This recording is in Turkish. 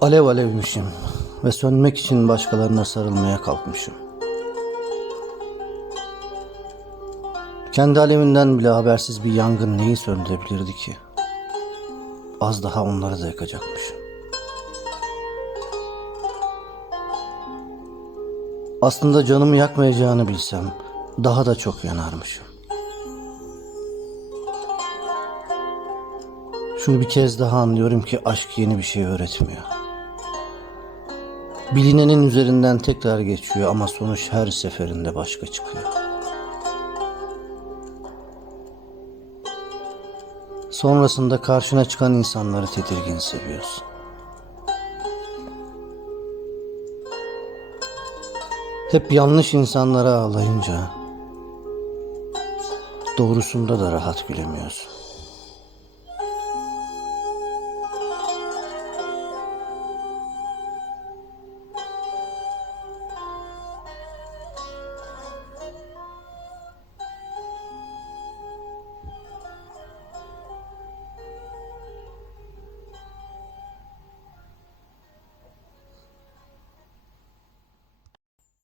Alev alevmişim ve sönmek için başkalarına sarılmaya kalkmışım. Kendi alevinden bile habersiz bir yangın neyi söndürebilirdi ki? Az daha onları da yakacakmışım. Aslında canımı yakmayacağını bilsem daha da çok yanarmışım. Şunu bir kez daha anlıyorum ki aşk yeni bir şey öğretmiyor. Bilinenin üzerinden tekrar geçiyor ama sonuç her seferinde başka çıkıyor. Sonrasında karşına çıkan insanları tedirgin seviyorsun. Hep yanlış insanlara ağlayınca doğrusunda da rahat gülemiyorsun.